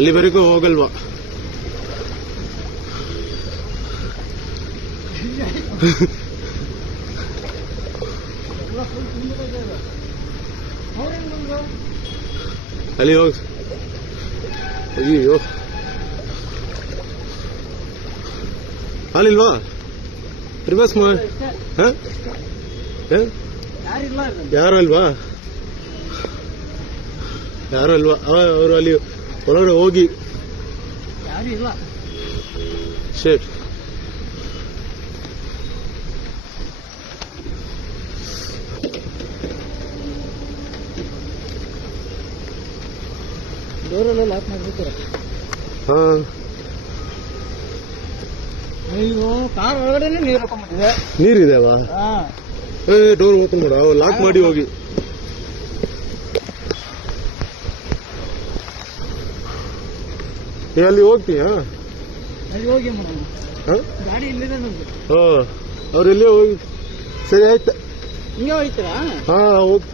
ಅಲ್ಲಿವರೆಗೂ ಹೋಗಲ್ವಾ? ಅಲ್ಲಿ ಹೋಗ. ಅಯ್ಯೋ, ಅಲ್ಲಿಲ್ವಾ? ರಿವರ್ಸ್ ಯಾರು ಅಲ್ವಾ? ಯಾರು ಅಲ್ವಾ? ಅವರು ಅಲ್ಲಿ ಒಳಗಡೆ ಹೋಗಿ ಶೇಟ್. ಡೋರೆಲ್ಲ ಲಾಕ್ ಮಾಡ್ಬಿಡ್ತಾರೆ. ಹಾ, ನೀವು ಕಾರ್ ಒಳಗಡೆನೆ ನೀರು ಹಾಕೊಂಡ್ಬಿಟ್ಟಿದೆ. ನೀರಿದೆವಾ? ಡೋರ್ ಓಪನ್ ಮಾಡ, ಲಾಕ್ ಮಾಡಿ ಹೋಗಿ. ಅಲ್ಲಿ ಹೋಗ್ತೀಯಾ? ಅಲ್ಲಿ ಹೋಗಿ ಗಾಡಿ ಇಲ್ಲಿದೆ ನಮ್ದು. ಅವ್ರು ಎಲ್ಲೇ ಹೋಗಿ. ಸರಿ ಆಯ್ತಾ? ಹಿಂಗೆ ಹೋಗ್ತೀರಾ? ಹಾ, ಹೋಗಿ.